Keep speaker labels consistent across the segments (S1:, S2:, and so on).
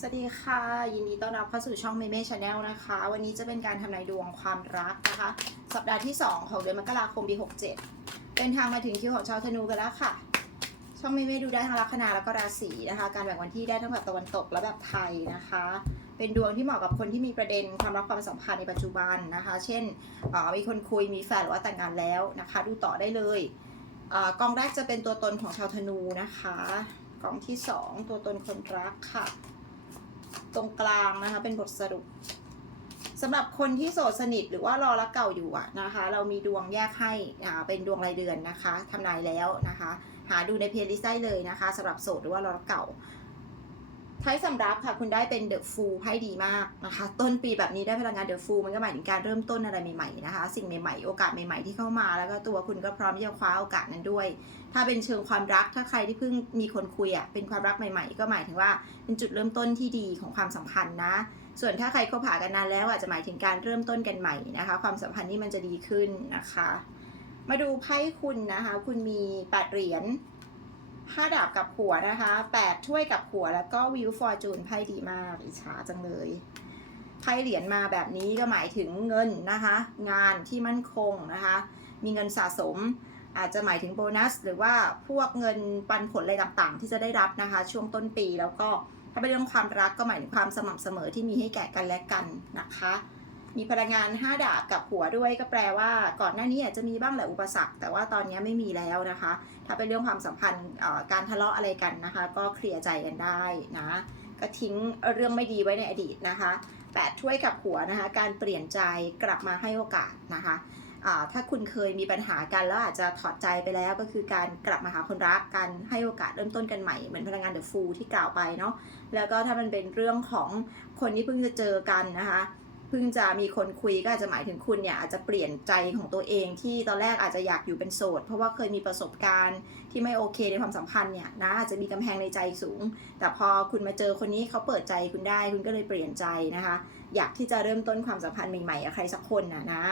S1: สวัสดีค่ะ ยินดีต้อนรับเข้าสู่ช่องเมเม่ชาแนลนะคะ วันนี้จะเป็นการทำนายดวงความรักนะคะ สัปดาห์ที่ 2 ของเดือนมกราคมปี 67เดินทางมาถึงคิวของชาวธนูกันแล้วค่ะ ช่องเมเม่ดูได้ทั้งลัคนาแล้วก็ราศีนะคะ การแบ่งวันที่ได้ทั้งแบบตะวันตกและแบบไทยนะคะ เป็นดวงที่เหมาะกับคนที่มีประเด็นความรักความสัมพันธ์ในปัจจุบันนะคะ เช่นมีคนคุยมีแฟนหรือว่าแต่งงานแล้วนะคะ ดูต่อได้เลยอกองแรกจะเป็นตัวตนของชาวธนูนะคะกองที่สองตัวตนคนรักค่ะ ตรงกลางนะคะ เป็นบทสรุปสำหรับคนที่โสดสนิทหรือว่ารอรักเก่าอยู่อะนะคะ เรามีดวงแยกให้อ่าเป็นดวงรายเดือนนะคะทำนายแล้วนะคะ หาดูในเพลย์ลิสต์ได้เลยนะคะสำหรับโสดหรือว่ารอรักเก่า ท้ายสำรับค่ะคุณได้เป็นเดอะฟูลให้ดีมากนะคะ ต้นปีแบบนี้ได้พลังงานเดอะฟูลมันก็หมายถึงการเริ่มต้นอะไรใหม่ๆนะคะ สิ่งใหม่ๆ โอกาสใหม่ๆที่เข้ามาแล้วก็ตัวคุณก็พร้อมที่จะคว้าโอกาสนั้นด้วย ถ้าเป็นเชิงความรักถ้าใครที่เพิ่งมีคนคุยอะเป็นความรักใหม่ ๆ ก็หมายถึงว่าเป็นจุดเริ่มต้นที่ดีของความสัมพันธ์นะ ส่วนถ้าใครคบหากันนานแล้วอาจจะหมายถึงการเริ่มต้นกันใหม่นะคะ ความสัมพันธ์นี่มันจะดีขึ้นนะคะ มาดูไพ่คุณนะคะ คุณมีแปดเหรียญ ห้าดาบกับหัวนะคะแปดถ้วยกับหัวแล้วก็วิวฟอร์จูนไพ่ดีมากอิจฉาจังเลยไพ่เหรียญมาแบบนี้ก็หมายถึงเงินนะคะ งานที่มั่นคงนะคะ มีเงินสะสมอาจจะหมายถึงโบนัส หรือว่าพวกเงินปันผลอะไรต่างๆ ที่จะได้รับนะคะ ช่วงต้นปีแล้วก็ถ้าเป็นเรื่องความรักก็หมายถึงความสม่ำเสมอที่มีให้แก่กันและกันนะคะ มีพลังงาน 5 ดาบกับหัวด้วยก็แปลว่า ก่อนหน้านี้อาจจะมีบ้างแหละอุปสรรค แต่ว่าตอนนี้ไม่มีแล้วนะคะ ถ้าเป็นเรื่องความสัมพันธ์การทะเลาะอะไรกันนะคะ ก็เคลียร์ใจกันได้นะ ก็ทิ้งเรื่องไม่ดีไว้ในอดีตนะคะแปดถ้วยกับหัวนะคะ การเปลี่ยนใจกลับมาให้โอกาสนะคะถ้าคุณเคยมีปัญหากันแล้วอาจจะถอดใจไปแล้วก็คือการกลับมาหาคนรักการให้โอกาสเริ่มต้นกันใหม่เหมือนพลังงานเดอะฟูที่กล่าวไปเนาะแล้วก็ถ้ามันเป็นเรื่องของคนที่เพิ่งจะเจอกันนะคะ เพิ่งจะมีคนคุยก็อาจจะหมายถึงคุณเนี่ยอาจจะเปลี่ยนใจของตัวเองที่ตอนแรกอาจจะอยากอยู่เป็นโสดเพราะว่าเคยมีประสบการณ์ที่ไม่โอเคในความสัมพันธ์เนี่ยนะอาจจะมีกำแพงในใจสูง แต่พอคุณมาเจอคนนี้เขาเปิดใจคุณได้คุณก็เลยเปลี่ยนใจนะคะ อยากที่จะเริ่มต้นความสัมพันธ์ใหม่ๆกับใครสักคนนะนะ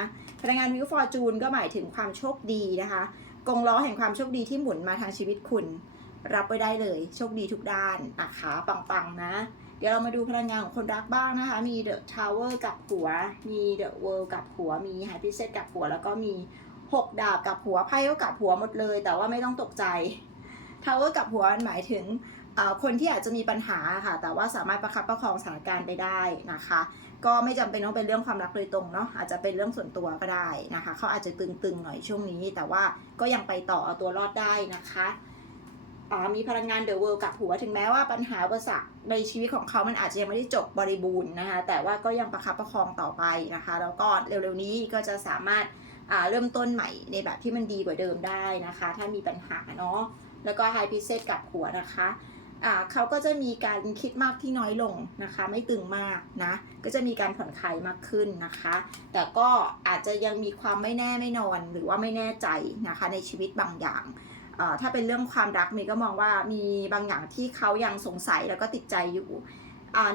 S1: พลังงานวิวฟอร์จูนก็หมายถึงความโชคดีนะคะกงล้อแห่งความโชคดีที่หมุนมาทางชีวิตคุณ รับไว้ได้เลย โชคดีทุกด้านนะคะปังๆนะ เดี๋ยวเรามาดูพลังงานของคนรักบ้างนะคะ มีเดอะทาวเวอร์กับหัว มีเดอะเวิลด์กับหัว มีไฮพิเซตกับหัว แล้วก็มี6ดาบกับหัวไพ่ก็กับหัวหมดเลย แต่ว่าไม่ต้องตกใจทาวเวอร์กับหัวหมายถึงคนที่อาจจะมีปัญหาค่ะ แต่ว่าสามารถประคับประคองสถานการณ์ไปได้นะคะ ก็ไม่จำเป็นต้องเป็นเรื่องความรักโดยตรงเนาะ อาจจะเป็นเรื่องส่วนตัวก็ได้นะคะ เขาอาจจะตึงๆหน่อยช่วงนี้ แต่ว่าก็ยังไปต่อเอาตัวรอดได้นะคะ มีพลังงานเดอะเวิลด์กับหัวถึงแม้ว่าปัญหาอุปสรรคในชีวิตของเขามันอาจจะยังไม่ได้จบบริบูรณ์นะคะ แต่ว่าก็ยังประคับประคองต่อไปนะคะ แล้วก็เร็วๆนี้ก็จะสามารถเริ่มต้นใหม่ในแบบที่มันดีกว่าเดิมได้นะคะ ถ้ามีปัญหาเนาะแล้วก็ไฮพิเซตกับหัวนะคะเขาก็จะมีการคิดมากที่น้อยลงนะคะ ไม่ตึงมากนะ ก็จะมีการผ่อนคลายมากขึ้นนะคะ แต่ก็อาจจะยังมีความไม่แน่ไม่นอนหรือว่าไม่แน่ใจนะคะ ในชีวิตบางอย่าง ถ้าเป็นเรื่องความรักมย์ก็มองว่ามีบางอย่างที่เขายังสงสัยแล้วก็ติดใจอยู่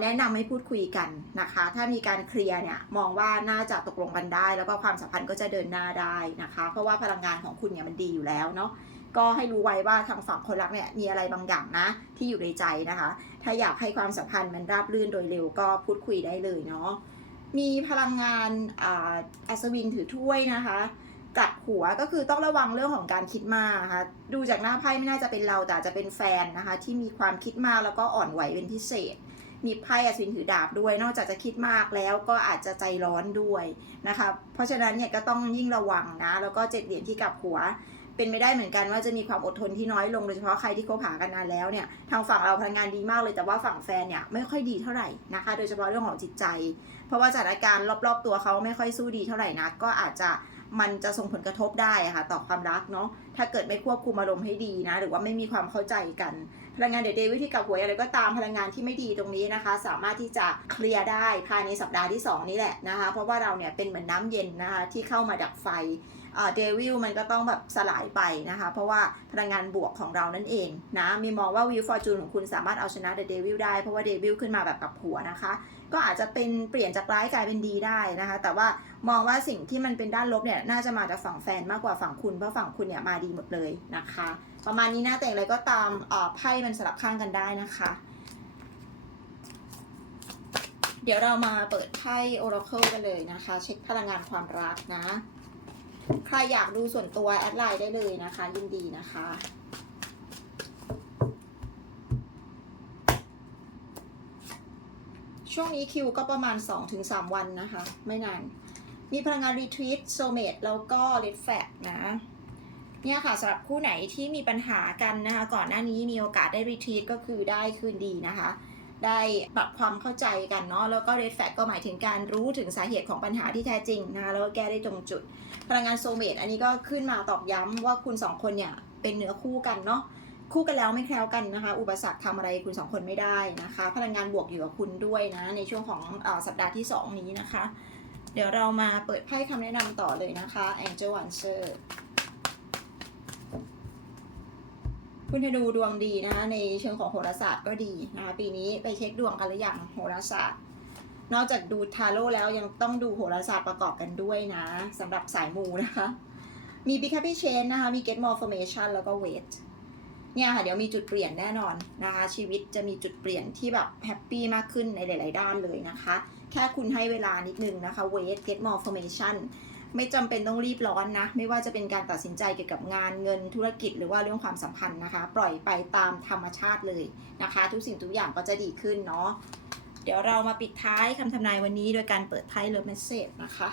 S1: แนะนำให้พูดคุยกันนะคะ ถ้ามีการเคลียร์เนี่ยมองว่าน่าจะตกลงกันได้ แล้วก็ความสัมพันธ์ก็จะเดินหน้าได้นะคะ เพราะว่าพลังงานของคุณเนี่ยมันดีอยู่แล้วเนาะก็ให้รู้ไว้ว่าทางฝั่งคนรักเนี่ยมีอะไรบางอย่างนะที่อยู่ในใจนะคะ ถ้าอยากให้ความสัมพันธ์มันราบรื่นโดยเร็วก็พูดคุยได้เลยเนาะมีพลังงานอัศวินถือถ้วยนะคะ กับหัวก็คือต้องระวังเรื่องของการคิดมากนะคะดูจากหน้าไพ่ไม่น่าจะเป็นเราแต่จะเป็นแฟนนะคะ ที่มีความคิดมากแล้วก็อ่อนไหวเป็นพิเศษ มีไพ่อัศวินถือดาบด้วย นอกจากจะคิดมากแล้วก็อาจจะใจร้อนด้วยนะคะเพราะฉะนั้นเนี่ยก็ต้องยิ่งระวังนะแล้วก็เจ็ดเหรียญที่กับหัวเป็นไม่ได้เหมือนกันว่าจะมีความอดทนที่น้อยลงโดยเฉพาะใครที่คบหากันนานแล้วเนี่ยทางฝั่งเราพลังงานดีมากเลยแต่ว่าฝั่งแฟนเนี่ยไม่ค่อยดีเท่าไหร่นะคะ โดยเฉพาะเรื่องของจิตใจ เพราะว่าสถานการณ์รอบๆตัวเขาไม่ค่อยสู้ดีเท่าไหร่นะก็อาจจะ มันจะส่งผลกระทบได้ค่ะต่อความรักเนาะถ้าเกิดไม่ควบคุมอารมณ์ให้ดีนะ หรือว่าไม่มีความเข้าใจกัน พลังงานเดอะเดวิที่กับหัวอะไรก็ตามพลังงานที่ไม่ดีตรงนี้นะคะ สามารถที่จะเคลียร์ได้ภายในสัปดาห์ที่ 2 นี้แหละนะคะ เพราะว่าเราเนี่ยเป็นเหมือนน้ำเย็นนะคะที่เข้ามาดับไฟเดวิลมันก็ต้องแบบสลายไปนะคะ เพราะว่าพลังงานบวกของเรานั่นเองนะมีมองว่าวิวฟอร์จูนของคุณสามารถเอาชนะเดอะเดวิลได้เพราะว่าเดวิลขึ้นมาแบบกับหัวนะคะ ก็อาจจะเป็นเปลี่ยนจากร้ายกลายเป็นดีได้นะคะ แต่ว่ามองว่าสิ่งที่มันเป็นด้านลบเนี่ยน่าจะมาจากฝั่งแฟนมากกว่าฝั่งคุณ เพราะฝั่งคุณเนี่ยมาดีหมดเลยนะคะ ประมาณนี้นะแต่อย่างไรก็ตามอ่อไพ่มันสลับข้างกันได้นะคะ เดี๋ยวเรามาเปิดไพ่ Oracle กันเลยนะคะ เช็คพลังงานความรักนะ ใครอยากดูส่วนตัวแอดไลน์ได้เลยนะคะ ยินดีนะคะ ช่วงนี้คิวก็ประมาณ 2-3 วันนะคะ ไม่นาน มีพลังงาน Retreat Soulmate แล้วก็ Red Flag นะเนี่ยค่ะสำหรับคู่ไหนที่มีปัญหากันนะคะ ก่อนหน้านี้มีโอกาสได้ Retreat ก็คือได้คืนดีนะคะ ได้ปรับความเข้าใจกันเนาะแล้วก็ Red Flag ก็หมายถึงการรู้ถึงสาเหตุของปัญหาที่แท้จริงนะคะแล้วก็แก้ได้ตรงจุด พลังงานโซเมตอันนี้ก็ขึ้นมาตอกย้ำว่าคุณสองคนเนี่ยเป็นเนื้อคู่กันเนาะ คู่กันแล้วไม่แคล้วกันนะคะ อุปสรรคทำอะไรคุณสองคนไม่ได้นะคะ พลังงานบวกอยู่กับคุณด้วยนะ ในช่วงของอสัปดาห์ที่ 2 นี้นะคะ เดี๋ยวเรามาเปิดไพ่คำแนะนำต่อเลยนะคะ Angel Answer คุณธนูดวงดีนะคะในเชิงของโหราศาสตร์ก็ดีนะคะปีนี้ไปเช็คดวงกันหรือยังโหราศาสตร์ นอกจากดูทาโร่แล้วยังต้องดูโหราศาสตร์ประกอบกันด้วยนะสำหรับสายมูนะคะ มี Big Happy Chain นะคะ มี Get More Formation แล้วก็ Wait เนี่ยค่ะเดี๋ยวมีจุดเปลี่ยนแน่นอนนะคะชีวิตจะมีจุดเปลี่ยนที่แบบแฮปปี้มากขึ้นในหลาย ๆ ด้านเลยนะคะ แค่คุณให้เวลานิดนึงนะคะ Wait Get More Formation ไม่จำเป็นต้องรีบร้อนนะ ไม่ว่าจะเป็นการตัดสินใจเกี่ยวกับงานเงินธุรกิจหรือว่าเรื่องความสัมพันธ์นะคะ ปล่อยไปตามธรรมชาติเลยนะคะ ทุกสิ่งทุกอย่างก็จะดีขึ้นเนาะเดี๋ยวเรามาปิดท้ายคำทำนายวันนี้โดยการเปิดไพ่เลิฟเมสเซจนะคะ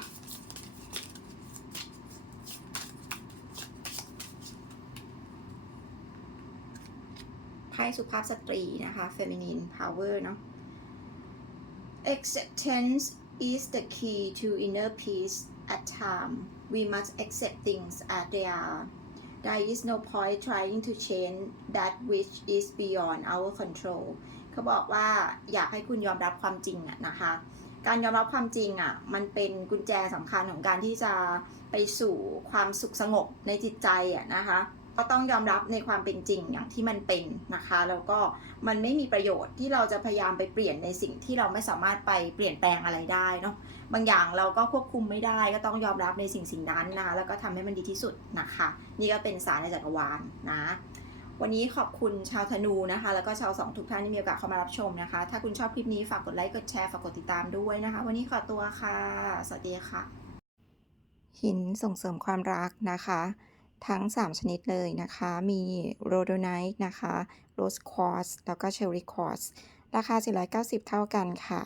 S1: พ่สุภาพสตรีนะคะ feminine power เนาะ acceptance is the key to inner peace at time we must accept things as they are there is no point trying to change that which is beyond our control เขาบอกว่าอยากให้คุณยอมรับความจริงอะนะคะ การยอมรับความจริงอะมันเป็นกุญแจสำคัญของการที่จะไปสู่ความสุขสงบในจิตใจอะนะคะ ก็ต้องยอมรับในความเป็นจริงอย่างที่มันเป็นนะคะ แล้วก็มันไม่มีประโยชน์ที่เราจะพยายามไปเปลี่ยนในสิ่งที่เราไม่สามารถไปเปลี่ยนแปลงอะไรได้เนาะบางอย่างเราก็ควบคุมไม่ได้ก็ต้องยอมรับในสิ่งสิ่งนั้นนะคะแล้วก็ทำให้มันดีที่สุดนะคะ นี่ก็เป็นสารในจักรวาลนะวันนี้ขอบคุณชาวธนูนะคะ แล้วก็ชาวสองทุกท่านที่มีโอกาสเข้ามารับชมนะคะ ถ้าคุณชอบคลิปนี้ฝากกดไลค์กดแชร์ฝากกดติดตามด้วยนะคะ วันนี้ขอตัวค่ะ สวัสดีค่ะ หินส่งเสริมความรักนะคะ ทั้ง 3 ชนิดเลยนะคะ มีโรโดไนท์นะคะโรสควอสแล้วก็เชอร์รี่ควอสราคา 490 เท่ากันค่ะ